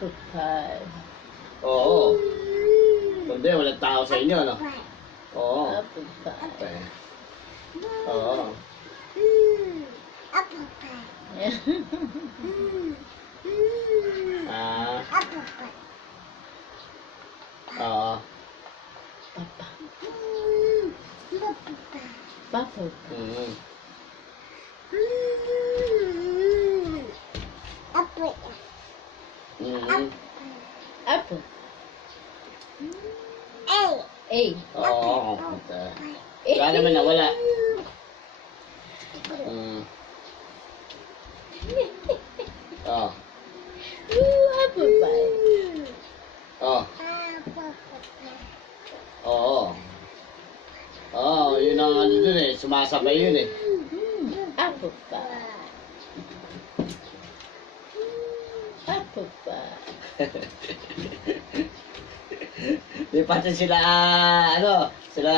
Apple pie. Oo. Kundi, walang tao sa inyo, no? Oo. Apple pie. Oo. Apple pie. Ah, Apple pie. oo. Papa. Apple pie. Papa. Mm. Apple. Mm. Apple. Hey. A. Oo. Okay. Wala naman na, wala. Mm. Oh. Apple pie. Oh. Apple pie. Oo. Oo, yun ang ano dun eh. Sumasabay yun eh. Apple pie. Apple pie. Di pati sila, ano, sila